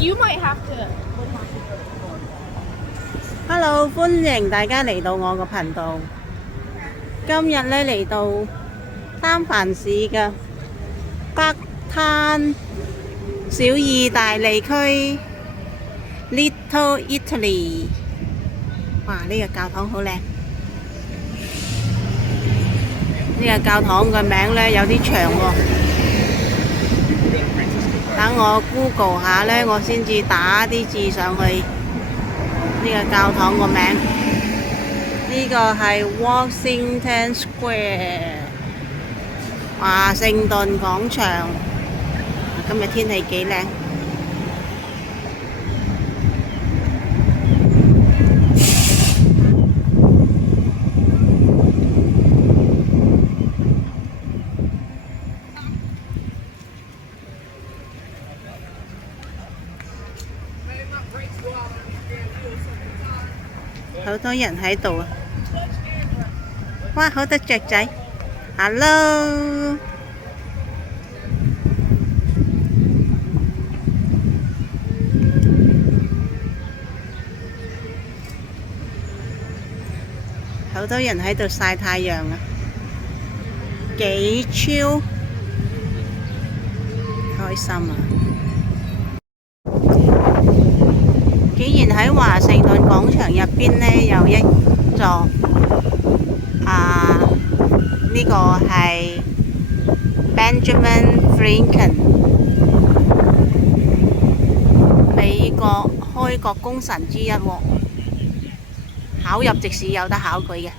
you might have to. Hello，歡迎大家嚟到我個頻道。今日呢嚟到三藩市嘅北灘小意大利區 Little Italy。哇！呢個教堂好靚。呢個教堂嘅名呢有啲長喎。等我 Google 下呢，我先至打啲字上去。呢個教堂個名，呢個係 Washington Square 華盛頓廣場。今日天氣幾靚。好多人喺度啊！哇，好多雀仔 ，Hello！好多人喺度曬太陽啊，幾超開心啊！竟然喺華盛頓廣場入邊呢，有一座呢個係 Benjamin Franklin 美國開國功臣之一喎，考入籍試有得考佢嘅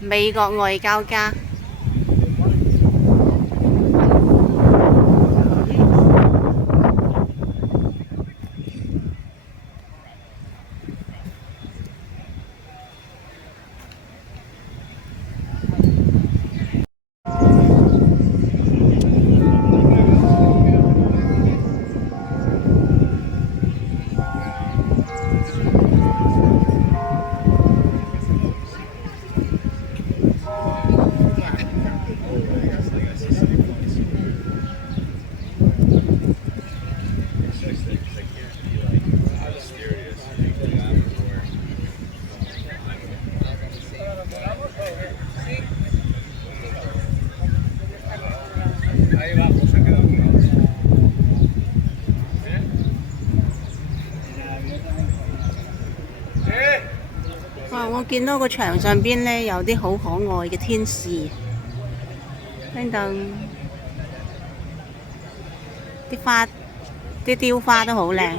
美國外交家。哇！我見到個牆上邊呢，有啲好可愛嘅天使，等等啲花、啲雕花都好靚。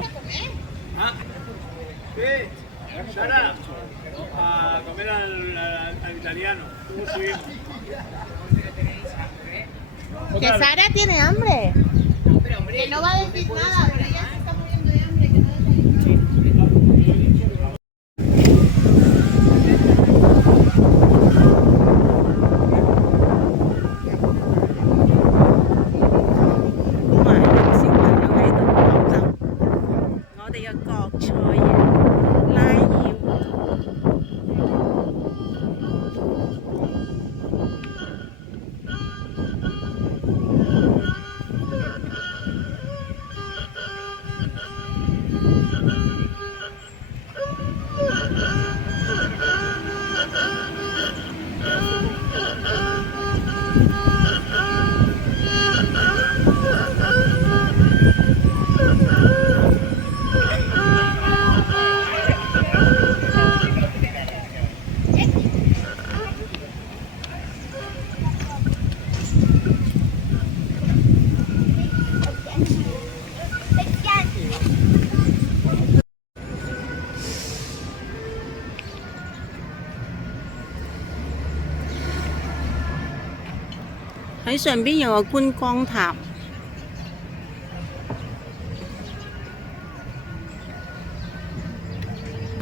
Que Sara tiene hambre. Que no va a decir nada, pero ella se está muriendo de hambre. Que no desayuna. 我哋嘅國菜拉腰。喺上邊有個觀光塔，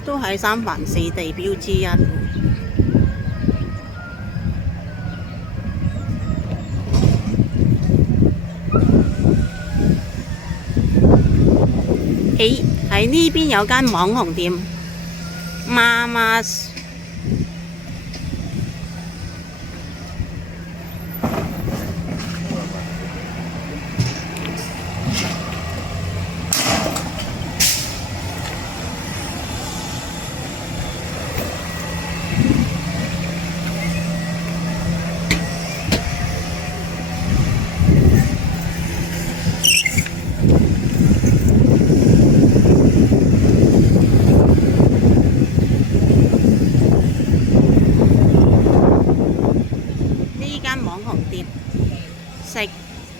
都係三藩市地標之一。喺呢邊有間網紅店，媽媽。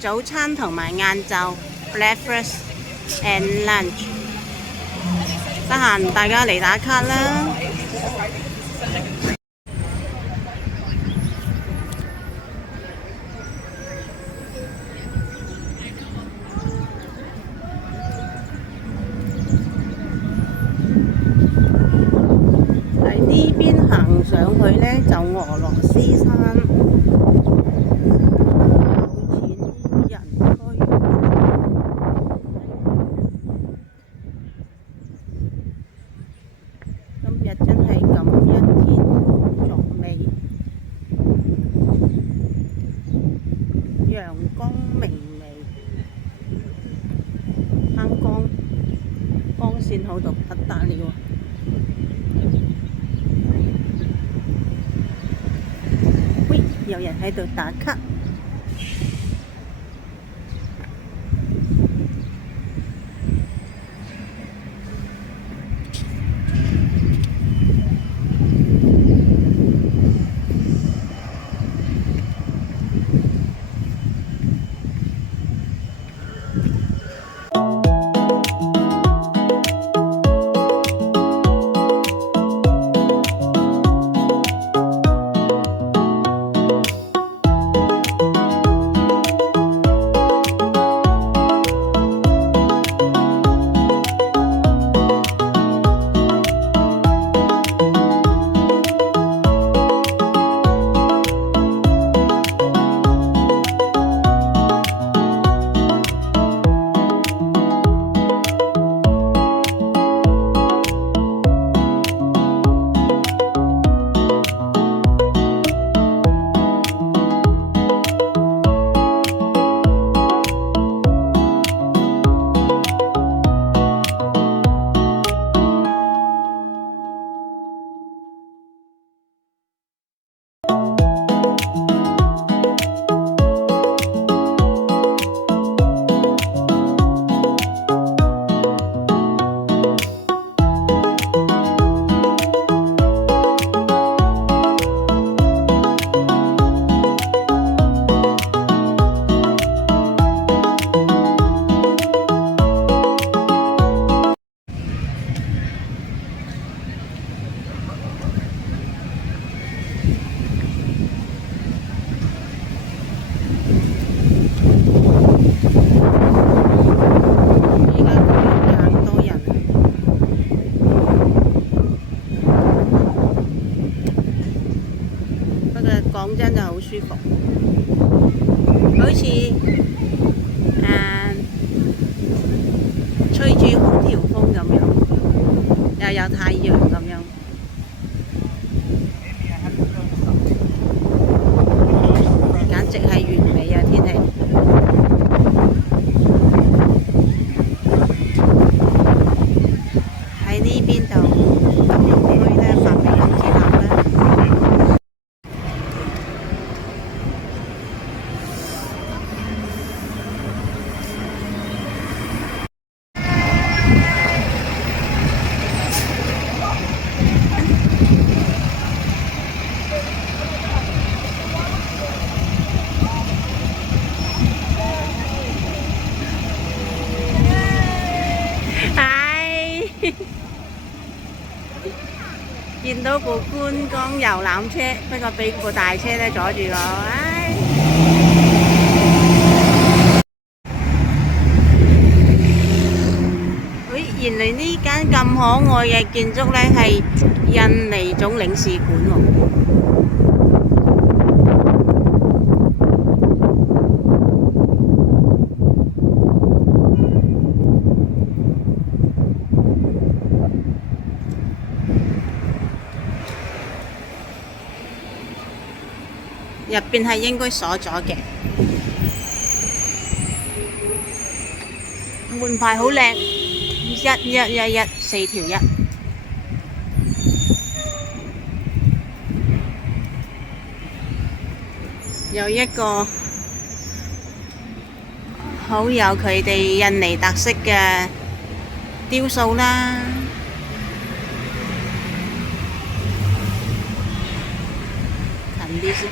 早餐同埋晏晝 breakfast and lunch。得閒大家嚟打卡啦！喺呢邊行上去呢，就俄羅斯山，有錢人區。今日真係咁一天作美，陽光明媚，燈光線好到不得了。喂，有人喺度打卡。講真就好舒服，好似吹住空調風咁樣，又有太陽咁樣，簡直係完美啊天氣！喺呢邊就金融區咧，繁榮咁之後咧。見到部觀光遊覽車，不過俾部大車咧阻住我。喂，原來呢間咁可愛嘅建築咧係印尼總領事館喎。入邊係應該鎖咗嘅，門牌好靚，11114條1，有一個好有佢哋印尼特色嘅雕塑啦。近啲先。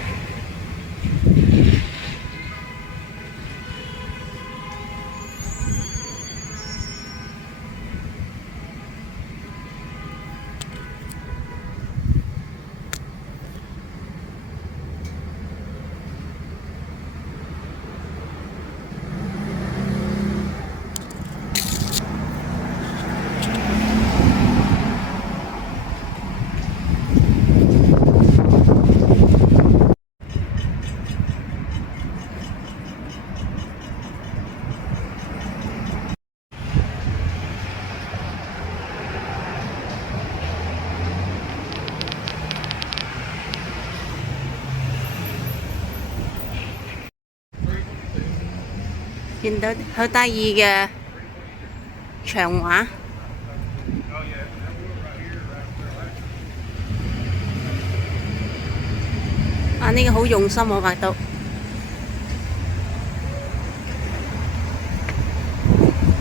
見到好得意嘅牆畫。啊！呢個好用心喎，畫到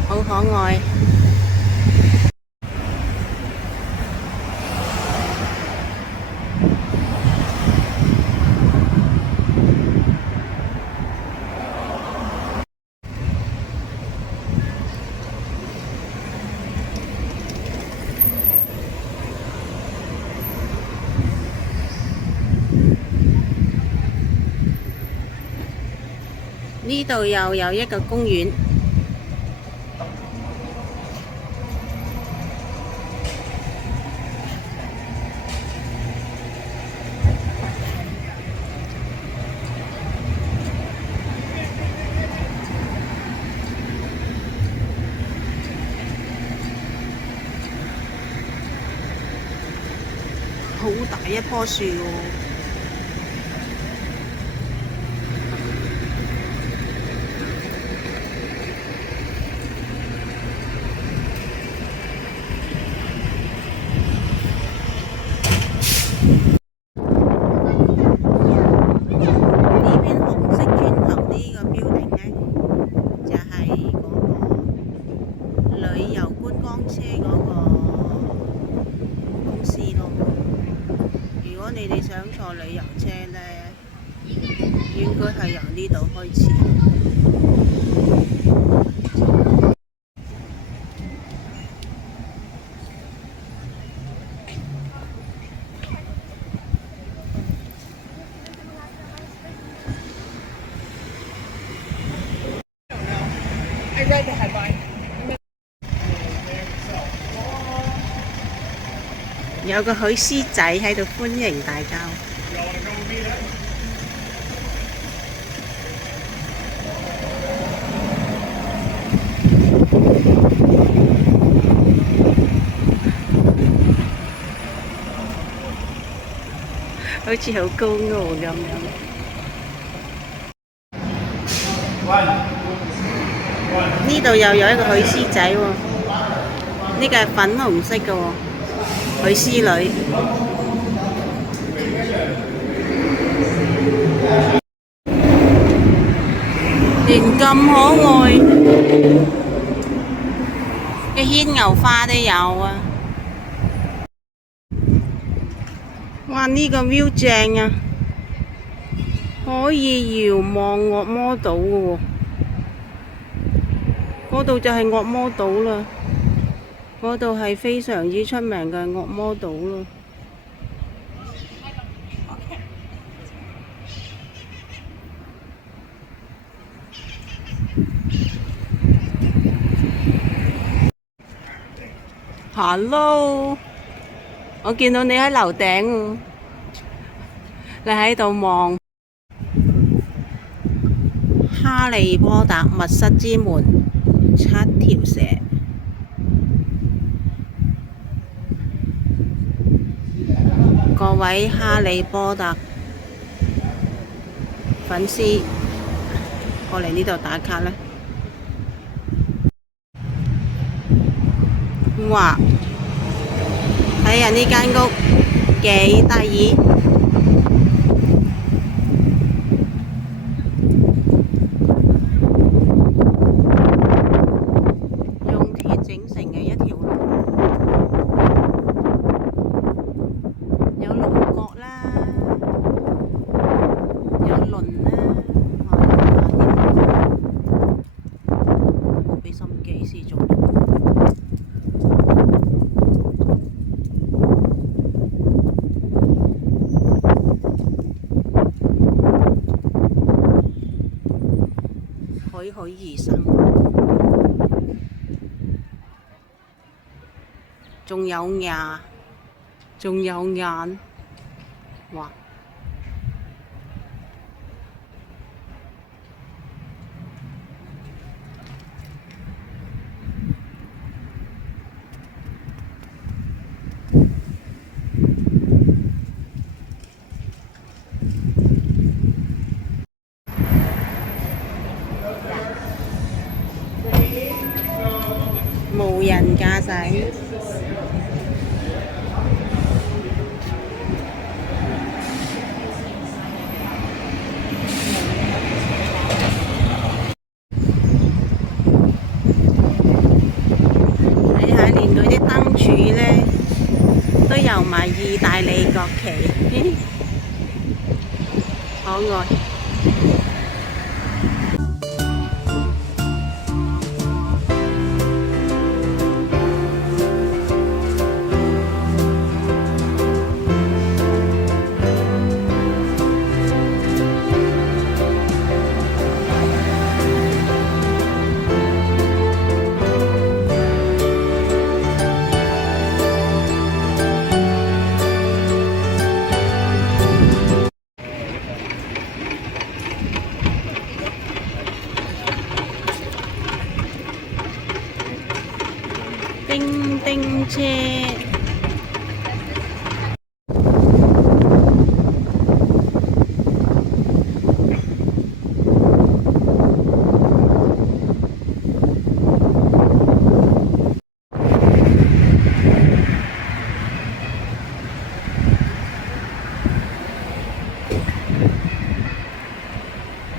好可愛。呢度又有一個公園，好大一棵樹喎。如果你哋想坐旅遊車呢，應該係由呢度開始。有個許師仔喺度歡迎大家。好似好高傲咁樣。呢度又有一個許師仔喎，呢個係粉紅色嘅喎。許師女，連咁可愛嘅牽牛花都有啊！哇！呢個 view 正啊，可以遙望惡魔島嘅喎，嗰度就係惡魔島啦。嗰度係非常之出名嘅惡魔島咯。Hello， 我見到你喺樓頂喎，你喺度望哈利波特密室之門7條蛇。各位哈利波特粉絲，過嚟呢度打卡啦！哇！睇下呢間屋幾得意，用鐵整成嘅一條龍。有龍角啦，有輪啦，好俾心機先做到。栩栩而生，仲有牙，仲有眼，哇！無人駕駛。睇下連佢啲燈柱呢，都有埋意大利國旗，可愛。叮叮車，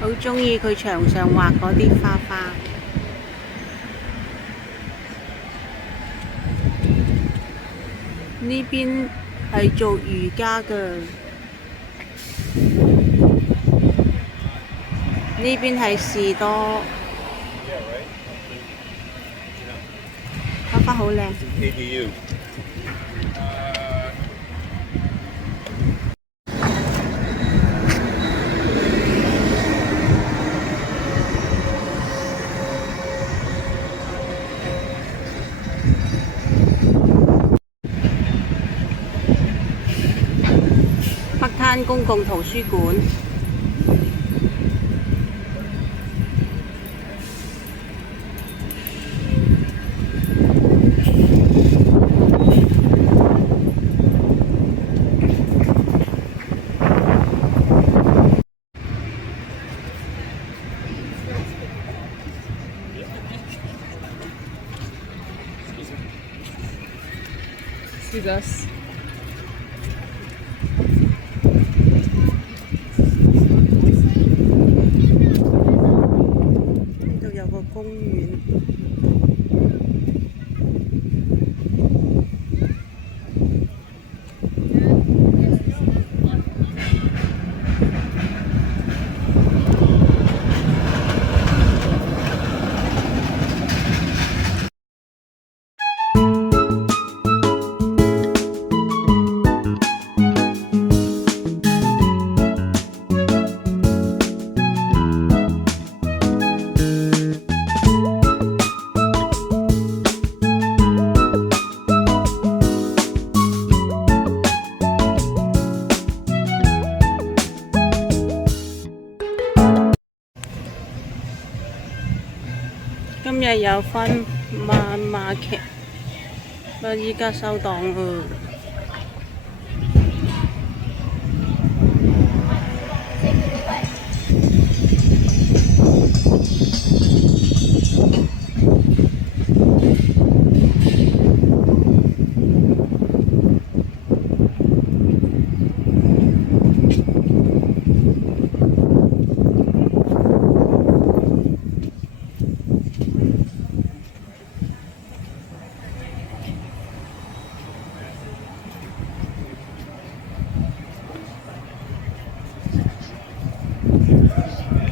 好鍾意佢牆上畫嗰啲花花。呢邊係做瑜伽嘅，呢邊係士多，花花好靚。北灘公共圖書館，呢度有個公園。今日有分漫畫劇，不過依家收檔啦。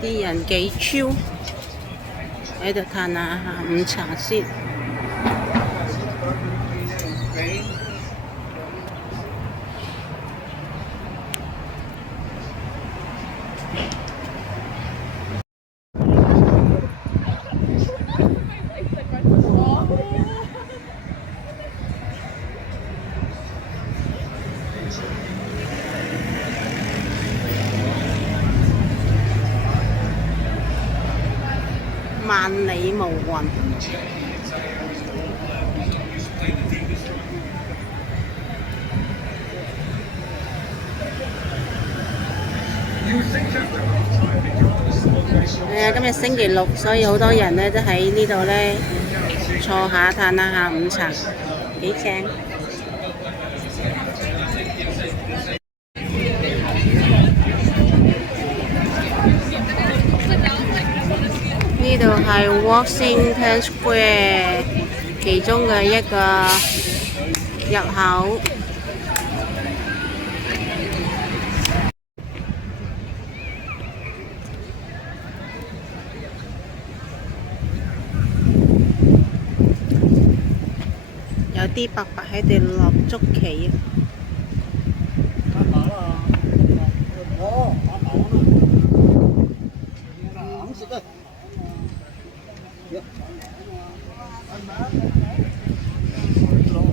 啲人幾超，喺度嘆下下午茶先。萬里無雲。係啊，今日星期六，所以好多人呢都喺呢度呢坐下嘆下下午茶，幾正。呢度係 Washington Square 其中嘅一個入口。有啲伯伯喺度落捉棋。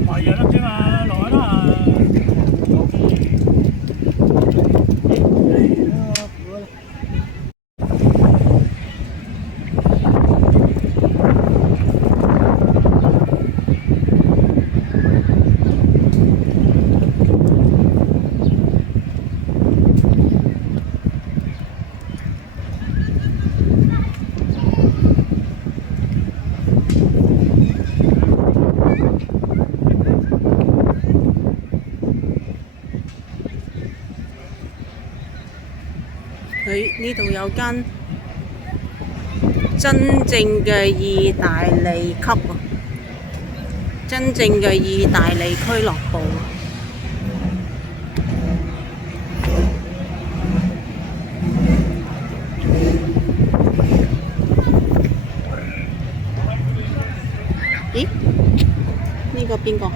賣嘢得啫嘛，落去啦。佢呢度有間真正嘅意大利級啊，真正嘅意大利俱樂部。咦？呢個邊個？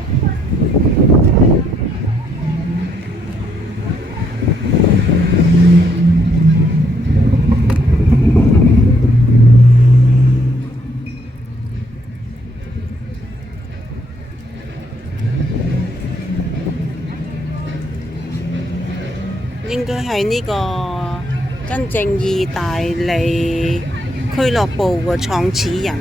應該係呢個真正意大利俱樂部嘅創始人。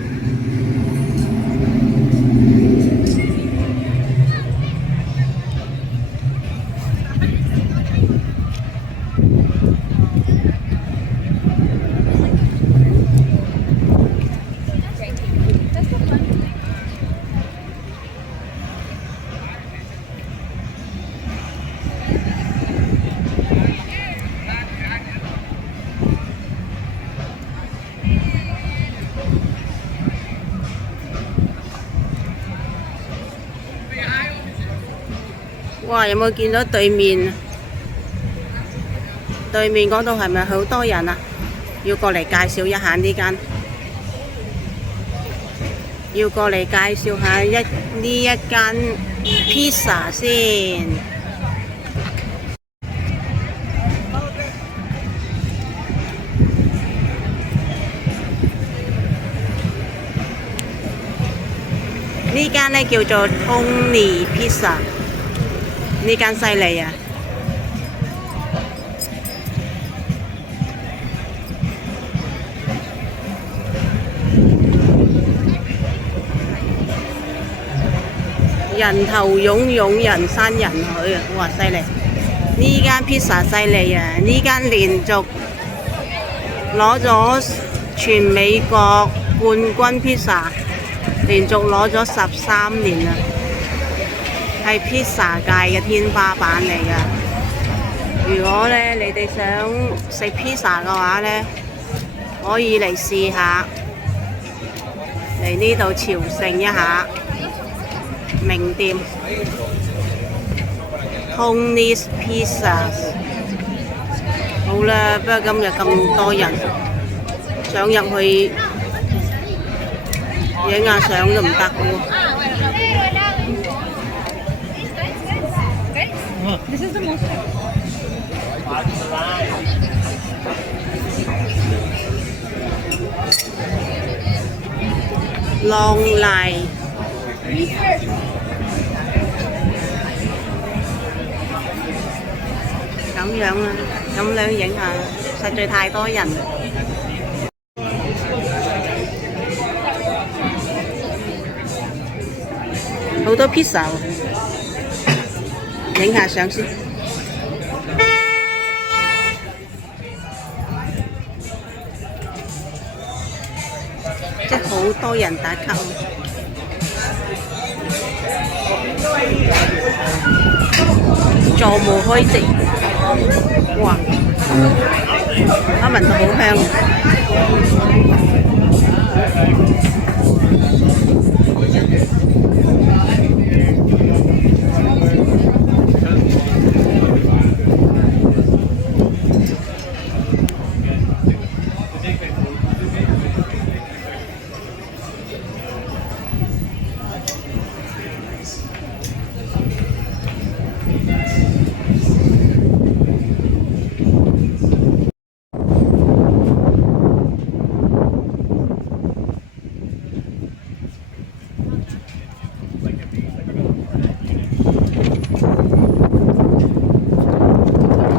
哇！有冇見到對面？對面嗰度係咪好多人啊？要過嚟介紹一下呢間，要過嚟介紹下呢一間 pizza 先。呢間呢叫做 Tony Pizza。呢間犀利啊！人頭湧湧，人山人海啊！哇，犀利！呢間 pizza 犀利啊！呢間連續攞咗全美國冠軍 pizza， 連續攞咗13年啦。係 pizza 界嘅天花板嚟㗎。如果咧你哋想食 pizza 嘅話咧，可以嚟試下，嚟呢度朝聖一下名店 Tony's Pizzas。好啦，不過今日咁多人，想入去影下相都唔得喎。浪麗咁樣啊，咁樣影下，實在太多人。好多 pizza， 影下相先。即係好多人打卡。座無虛席，哇！我聞到好香。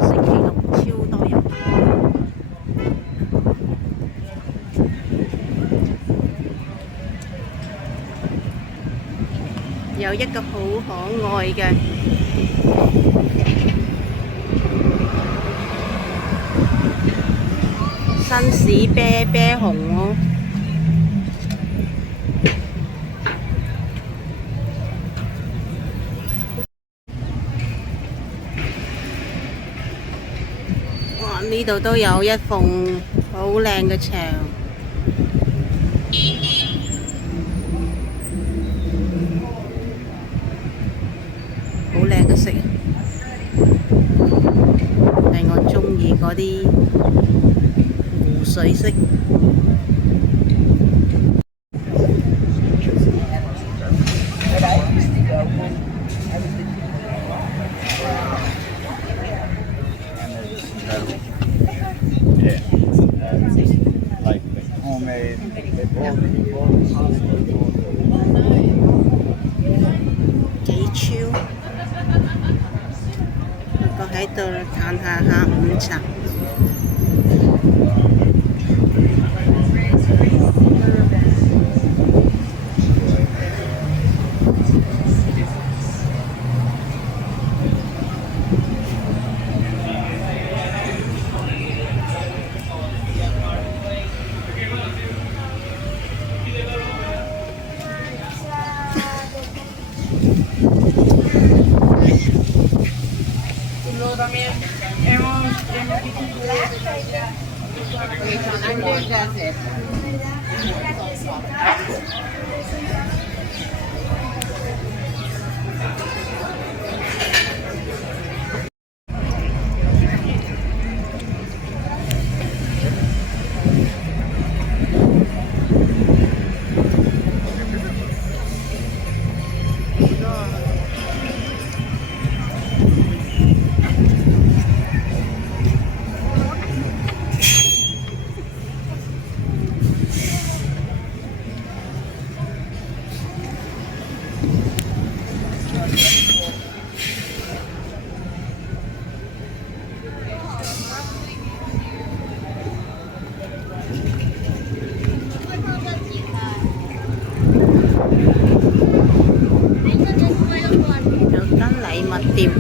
星期六超多人。有一個好可愛嘅紳士啤啤熊喎。哇！呢度都有一埲好靚嘅牆。好靚嘅色，係我鍾意嗰啲湖水色。幾超，不過喺度嘆下午茶。有間禮物店。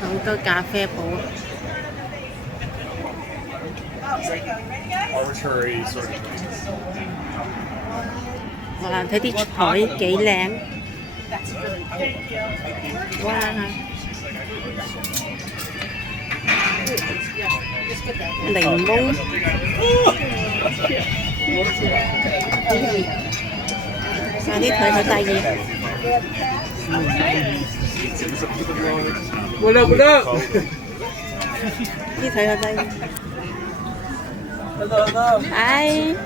好多咖啡鋪。哇！睇啲台幾靚。哇！檸檬。哇！啲台好得意。What up? What up? 啲台好得意。Hi。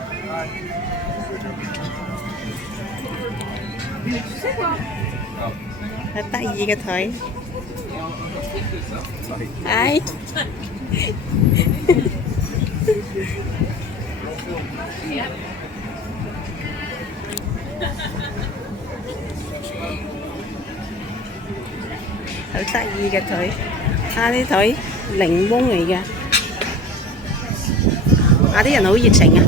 好得意嘅台。唉，好得意嘅腿，啲腿檸檬嚟嘅，啲人好熱情啊！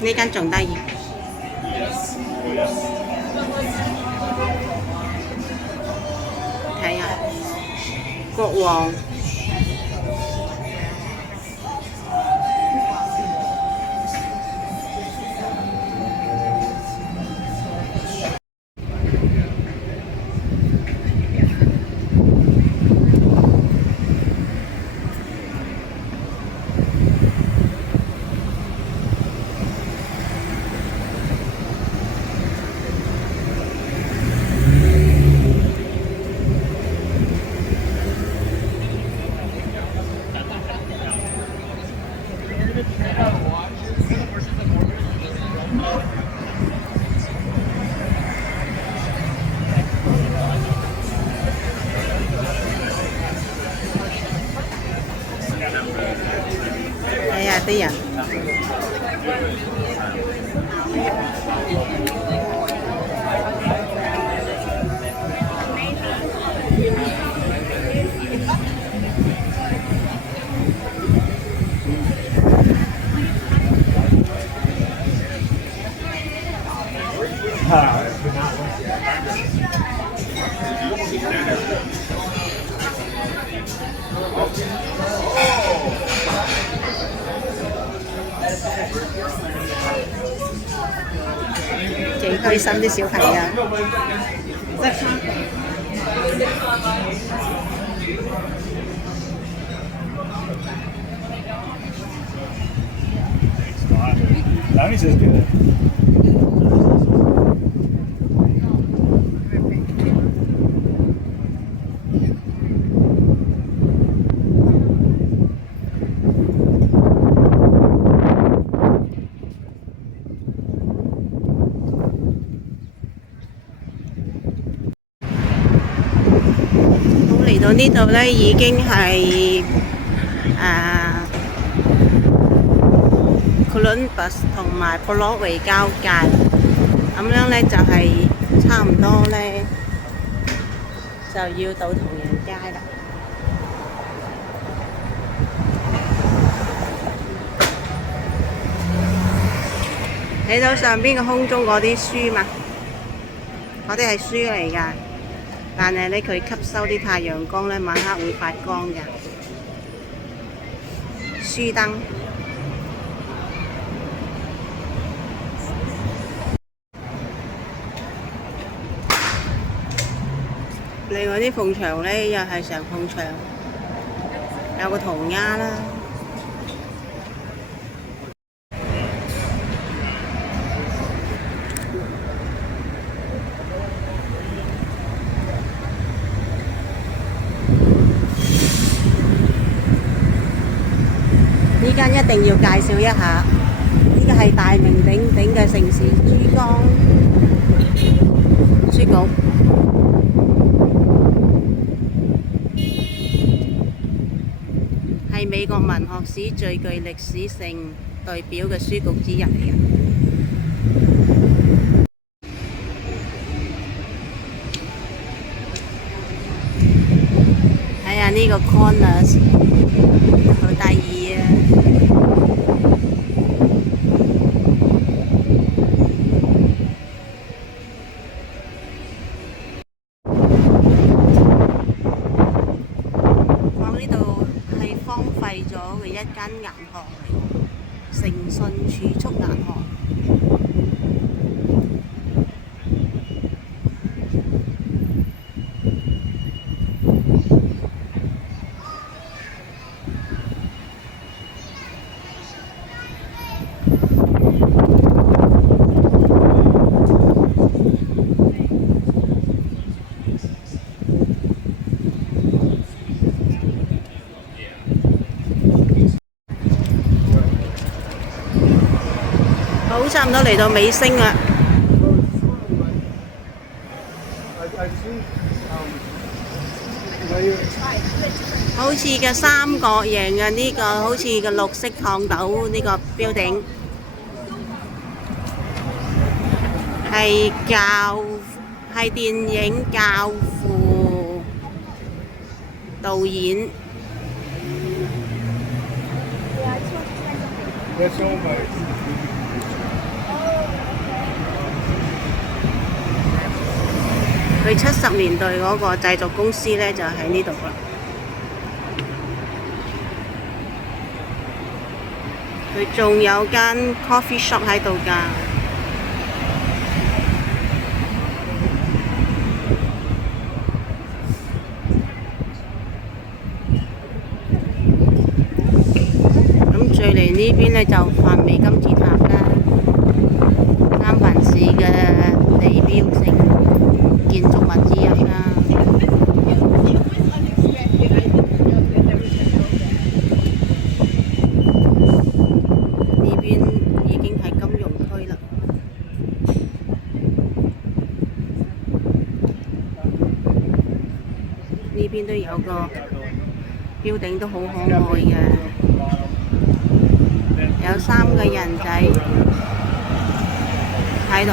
呢間仲得意，睇下國王。睇下啲人，幾開心啲小朋友。No, this is good.咁嚟到呢度呢，已經係Columbus 同埋 Broadway 交界，咁樣呢，就係差唔多呢，就要到唐人街啦。睇到上邊個空中嗰啲書嘛？嗰啲係書嚟㗎，但係呢，佢吸收啲太陽光呢，晚黑會發光㗎。書燈。另外啲鳳牆呢，又係成鳳牆，有個塗鴉啦。呢間一定要介紹一下，呢個係大名鼎鼎嘅城市珠江書局。係美國文學史最具歷史性代表嘅書局之一嚟嘅。睇下呢個 corners， 好得意啊！呢度係荒廢咗嘅一間銀行嚟，誠信儲蓄銀行。好，差唔多嚟到尾聲啦。好似嘅三角形嘅呢個，好似嘅綠色燙斗呢個標頂，係電影教父導演。佢70年代嗰個製作公司呢，就喺呢度啦。佢仲有間 coffee shop 喺度㗎。咁最嚟呢邊呢，就泛美金字塔啦，三藩市嘅地標性建築物之一啦。呢邊已經係金融區啦。呢邊都有個標頂，都好可愛嘅，有3個人仔喺度。